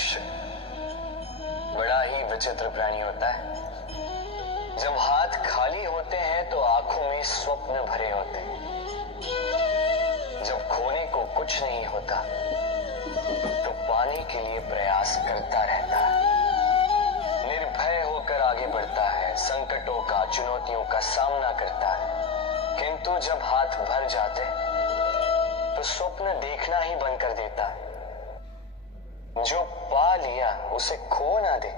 मनुष्य बड़ा ही विचित्र प्राणी होता है। जब हाथ खाली होते हैं तो आंखों में स्वप्न भरे होते हैं। जब खोने को कुछ नहीं होता तो पाने के लिए प्रयास करता रहता है। निर्भय होकर आगे बढ़ता है, संकटों का, चुनौतियों का सामना करता है। किंतु जब हाथ भर जाते तो स्वप्न देखना ही बंद कर देता है। जो पा लिया उसे खो ना दे,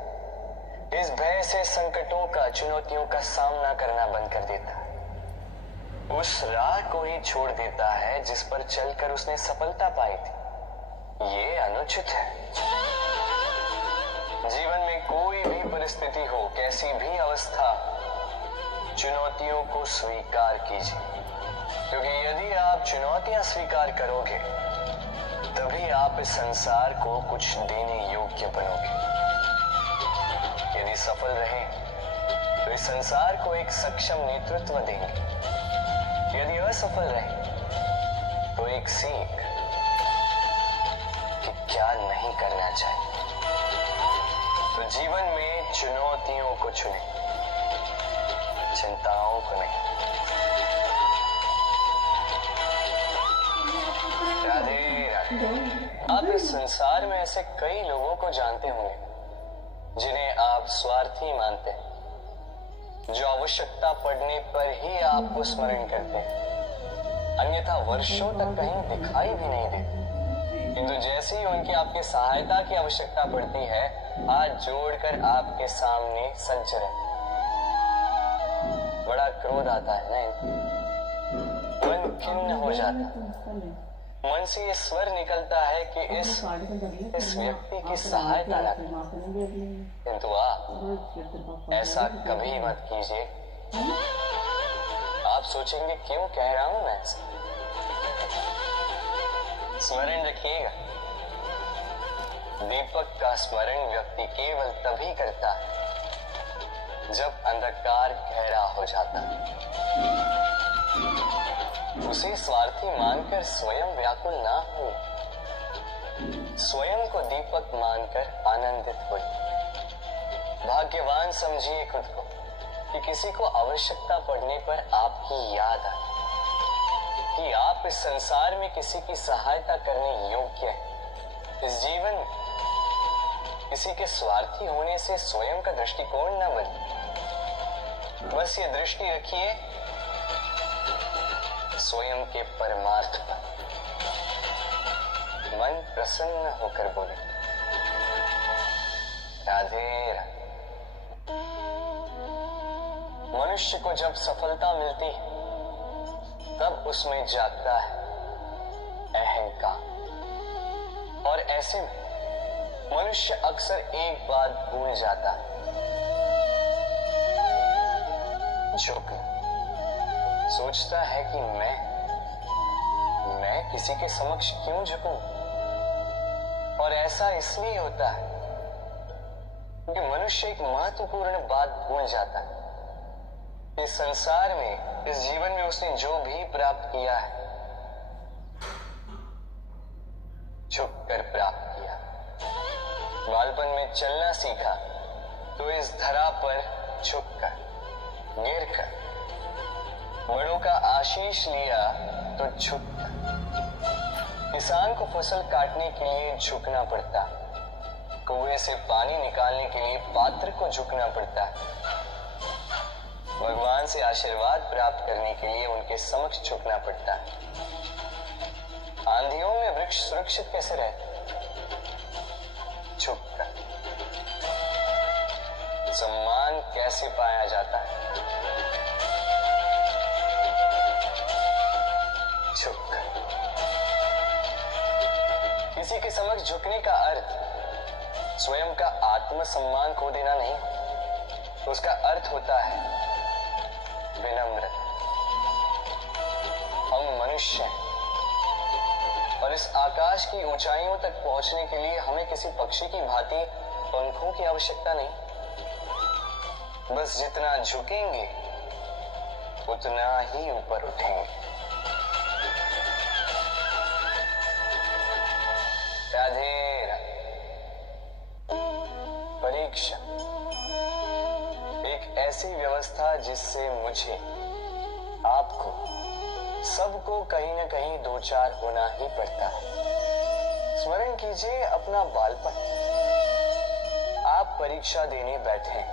इस भय से संकटों का, चुनौतियों का सामना करना बंद कर देता है। उस राह को ही छोड़ देता है जिस पर चलकर उसने सफलता पाई थी। ये अनुचित है। जीवन में कोई भी परिस्थिति हो, कैसी भी अवस्था, चुनौतियों को स्वीकार कीजिए, क्योंकि यदि आप चुनौतियां स्वीकार करोगे तभी आप इस संसार को कुछ देने योग्य बनोगे। यदि सफल रहे तो इस संसार को एक सक्षम नेतृत्व देंगे, यदि असफल रहे तो एक सीख कि क्या नहीं करना चाहिए। तो जीवन में चुनौतियों को चुने, चिंताओं को नहीं। राधे राधे। आप इस संसार में ऐसे कई लोगों को जानते होंगे जिन्हें आप स्वार्थी मानते हैं, जो आवश्यकता पड़ने पर ही आपको स्मरण करते हैं, अन्यथा वर्षों तक कहीं दिखाई भी नहीं देते। किंतु जैसे ही उनकी आपके सहायता की आवश्यकता पड़ती है, हाथ जोड़कर आपके सामने सज्ज रहते। बड़ा क्रोध आता है ना, मन खिन्न हो जाता है। मन से ये स्वर निकलता है कि इस व्यक्ति की सहायता न करें। किंतु आप ऐसा कभी मत कीजिए। आप सोचेंगे क्यों कह रहा हूं मैं ऐसा। स्मरण रखिएगा, दीपक का स्मरण व्यक्ति केवल तभी करता है जब अंधकार गहरा हो जाता है। उसे स्वार्थी मानकर स्वयं व्याकुल ना हो, स्वयं को दीपक मानकर आनंदित हो। भाग्यवान समझिए खुद को कि किसी को आवश्यकता पड़ने पर आपकी याद आए, कि आप इस संसार में किसी की सहायता करने योग्य हैं। इस जीवन में किसी के स्वार्थी होने से स्वयं का दृष्टिकोण न बदले। बस ये दृष्टि रखिए स्वयं के परमार्थ पर। मन प्रसन्न होकर बोले, राधे राधे। मनुष्य को जब सफलता मिलती है तब उसमें जागता है अहंकार, और ऐसे में मनुष्य अक्सर एक बात भूल जाता है, झुकना। सोचता है कि मैं किसी के समक्ष क्यों झुकूं? और ऐसा इसलिए होता है कि मनुष्य एक महत्वपूर्ण बात भूल जाता है। इस संसार में, इस जीवन में उसने जो भी प्राप्त किया है, झुककर प्राप्त किया। बालपन में चलना सीखा तो इस धरा पर झुककर, गिरकर। बड़ों का आशीष लिया तो झुककर। किसान को फसल काटने के लिए झुकना पड़ता, कुएं से पानी निकालने के लिए पात्र को झुकना पड़ता, भगवान से आशीर्वाद प्राप्त करने के लिए उनके समक्ष झुकना पड़ता है। आंधियों में वृक्ष सुरक्षित कैसे रहते? झुककर। सम्मान कैसे पाया जाता है? झुककर। किसी के समक्ष झुकने का अर्थ स्वयं का आत्मसम्मान खो देना नहीं, उसका अर्थ होता है विनम्र। हम मनुष्य हैं और इस आकाश की ऊंचाइयों तक पहुंचने के लिए हमें किसी पक्षी की भांति पंखों की आवश्यकता नहीं। बस जितना झुकेंगे उतना ही ऊपर उठेंगे। राधे राधे। परीक्षा, एक ऐसी व्यवस्था जिससे मुझे, आपको, सबको कहीं न कहीं दो चार होना ही पड़ता है। स्मरण कीजिए अपना बालपन। आप परीक्षा देने बैठे हैं।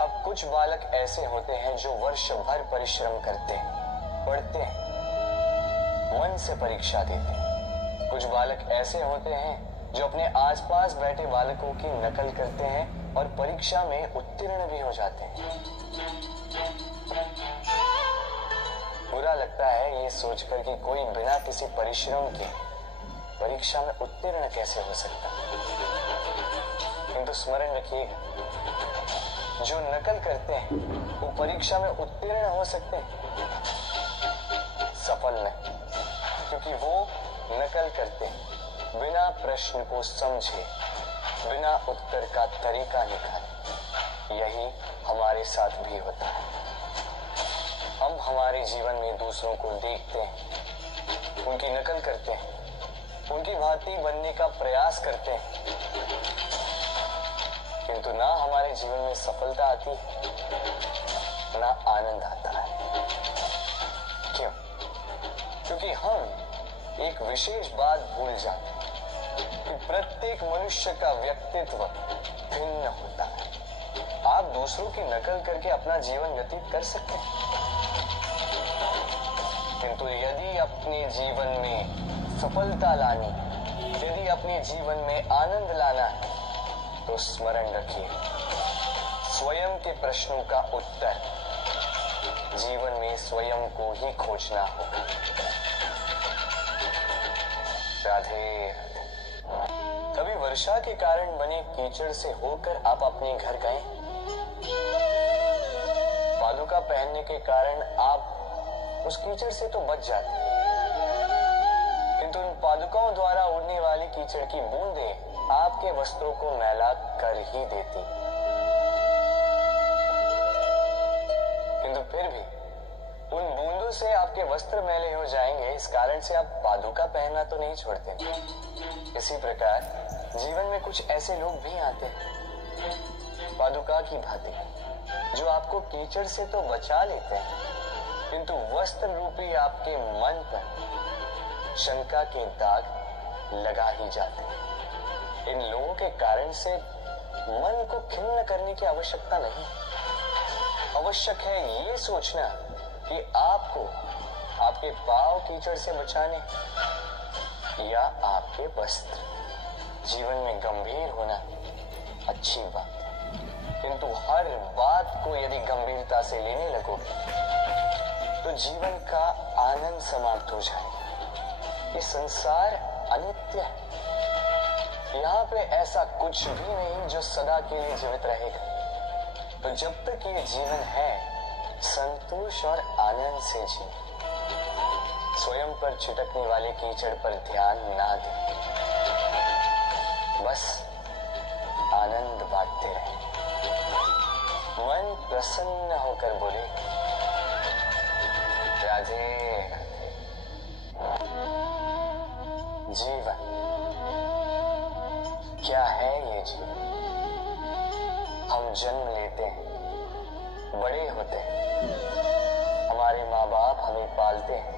अब कुछ बालक ऐसे होते हैं जो वर्ष भर परिश्रम करते हैं, पढ़ते हैं, मन से परीक्षा देते हैं। कुछ बालक ऐसे होते हैं जो अपने आसपास बैठे बालकों की नकल करते हैं और परीक्षा में उत्तीर्ण भी हो जाते हैं। बुरा लगता है ये सोचकर कि कोई बिना किसी परिश्रम के परीक्षा में उत्तीर्ण कैसे हो सकता है। किंतु स्मरण रखिएगा, जो नकल करते हैं वो परीक्षा में उत्तीर्ण हो सकते हैं, सफल नहीं, क्योंकि वो नकल करते हैं बिना प्रश्न को समझे, बिना उत्तर का तरीका निकाले। यही हमारे साथ भी होता है। हम हमारे जीवन में दूसरों को देखते हैं, उनकी नकल करते हैं, उनकी भांति बनने का प्रयास करते हैं, किंतु ना हमारे जीवन में सफलता आती है, ना आनंद आता है। क्यों? क्योंकि हम एक विशेष बात भूल जाते हैं कि प्रत्येक मनुष्य का व्यक्तित्व भिन्न होता है। आप दूसरों की नकल करके अपना जीवन व्यतीत कर सकते हैं, किंतु यदि अपने जीवन में सफलता लानी, यदि अपने जीवन में आनंद लाना है, तो स्मरण रखिए, स्वयं के प्रश्नों का उत्तर जीवन में स्वयं को ही खोजना होगा। राधे। कभी वर्षा के कारण बने कीचड़ से होकर आप अपने घर गए? पादुका पहनने के कारण आप उस कीचड़ से तो बच जाते, किंतु उन पादुकाओं द्वारा उड़ने वाली कीचड़ की बूंदें आपके वस्त्रों को मैला कर ही देती। किंतु फिर भी उन बूंदों से आपके वस्त्र मैले हो जाएंगे, इस कारण से आप पादुका पहनना तो नहीं छोड़ते। इसी प्रकार जीवन में कुछ ऐसे लोग भी आते हैं पादुका की भांति, जो आपको कीचड़ से तो बचा लेते हैं, किंतु वस्त्र रूपी आपके मन पर शंका के दाग लगा ही जाते हैं। इन लोगों के कारण से मन को खिन्न करने की आवश्यकता नहीं। आवश्यक है ये सोचना कि आपको आपके पांव कीचड़ से बचाने या आपके वस्त्र। जीवन में गंभीर होना अच्छी बात है, किंतु हर बात को यदि गंभीरता से लेने लगोगे तो जीवन का आनंद समाप्त हो जाएगा। ये संसार अनित्य है। यहाँ पे ऐसा कुछ भी नहीं जो सदा के लिए जीवित रहेगा। तो जब तक ये जीवन है, संतोष और आनंद से जी। स्वयं पर छिटकने वाले कीचड़ पर ध्यान ना दें, बस आनंद बांटते रहें। मन प्रसन्न होकर बोले, राधे। जीवन क्या है ये जीवन? हम जन्म लेते हैं, बड़े होते हैं, हमारे माँ बाप हमें पालते हैं,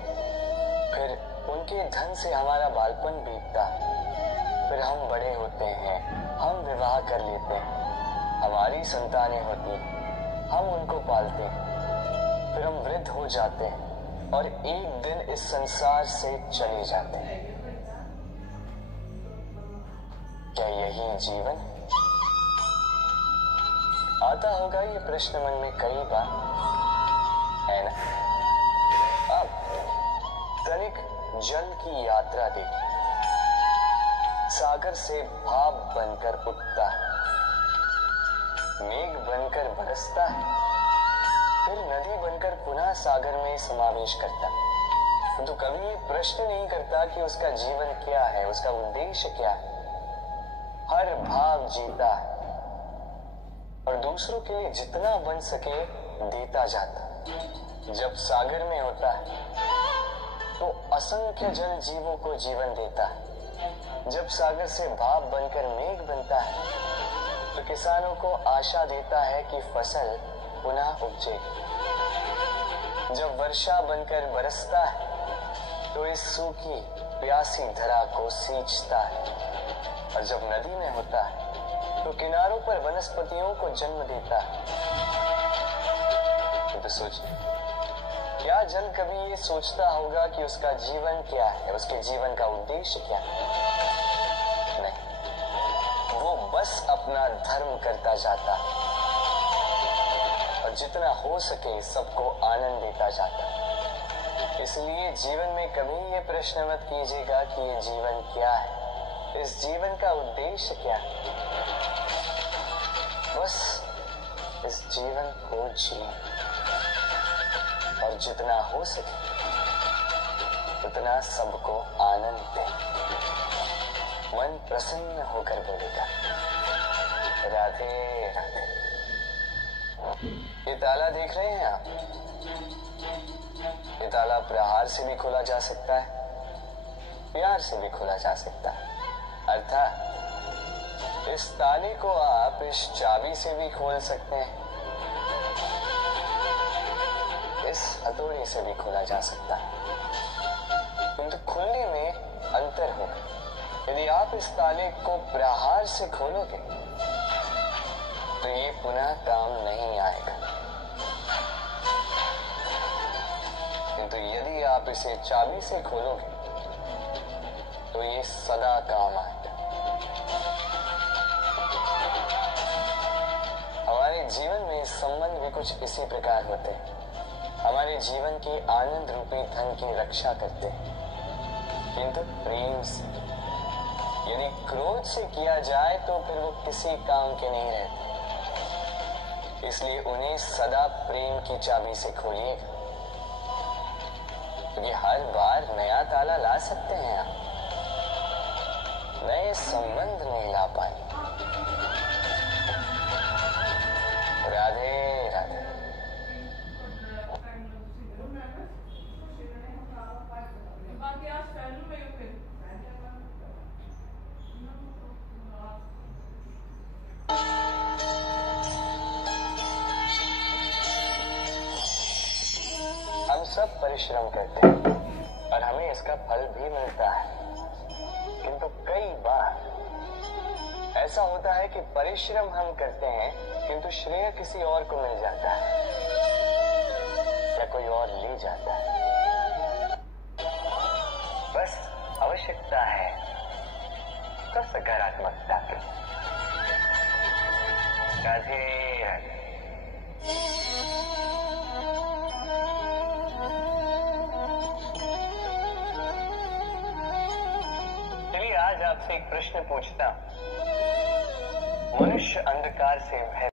फिर उनके धन से हमारा बालपन बीतता है, फिर हम बड़े होते हैं, हम विवाह कर लेते हैं, हमारी संतानें होती हैं, हम उनको पालते हैं, फिर हम वृद्ध हो जाते हैं और एक दिन इस संसार से चले जाते हैं। क्या यही जीवन आता होगा? ये प्रश्न मन में कई बार है ना? अब तनिक जल की यात्रा देखिए। सागर से भाप बनकर उठता है, मेघ बनकर बरसता है, फिर नदी बनकर पुनः सागर में समावेश करता है। तो कभी ये प्रश्न नहीं करता कि उसका जीवन क्या है, उसका उद्देश्य क्या है। हर भाव जीता है और दूसरों के लिए जितना बन सके देता जाता। जब सागर में होता है तो असंख्य जल जीवों को जीवन देता है। जब सागर से भाप बनकर मेघ बनता है तो किसानों को आशा देता है कि फसल पुनः उपजेगी। जब वर्षा बनकर बरसता है तो इस सूखी प्यासी धरा को सींचता है, और जब नदी में होता है तो किनारों पर वनस्पतियों को जन्म देता है। तो सोचिए, क्या जल कभी ये सोचता होगा कि उसका जीवन क्या है, उसके जीवन का उद्देश्य क्या है? नहीं, वो बस अपना धर्म करता जाता है और जितना हो सके सबको आनंद देता जाता है। इसलिए जीवन में कभी ये प्रश्न मत कीजिएगा कि ये जीवन क्या है, इस जीवन का उद्देश्य क्या है। बस इस जीवन को जिए और जितना हो सके उतना सबको आनंद दे। मन प्रसन्न होकर बोलेगा, राधे राधे। ये ताला देख रहे हैं आप? ये ताला प्रहार से भी खोला जा सकता है, प्यार से भी खोला जा सकता है। अर्थात इस ताले को आप इस चाबी से भी खोल सकते हैं, इस हथौड़े से भी खोला जा सकता है, किंतु खुलने में अंतर होगा। यदि आप इस ताले को प्रहार से खोलोगे तो ये पुनः काम नहीं आएगा, किंतु यदि आप इसे चाबी से खोलोगे तो ये सदा काम आएगा। हमारे जीवन में संबंध भी कुछ इसी प्रकार होते हैं। हमारे जीवन के आनंद रूपी धन की रक्षा करते हैं, किंतु प्रेम से। यदि क्रोध से किया जाए तो फिर वो किसी काम के नहीं रहते। इसलिए उन्हें सदा प्रेम की चाबी से खोलिएगा, क्योंकि हर बार नया ताला ला सकते हैं आप, नए संबंध नहीं ला पाए। राधे राधे। हम सब परिश्रम करते हैं और हमें इसका फल भी मिलता है, किंतु कई बार ऐसा होता है कि परिश्रम हम करते हैं किंतु श्रेय किसी और को मिल जाता है या कोई और ले जाता है। बस आवश्यकता है तो सकारात्मकता की। राधे राधे। चलिए आज आपसे एक प्रश्न पूछता हूं। मनुष्य अंधकार से भय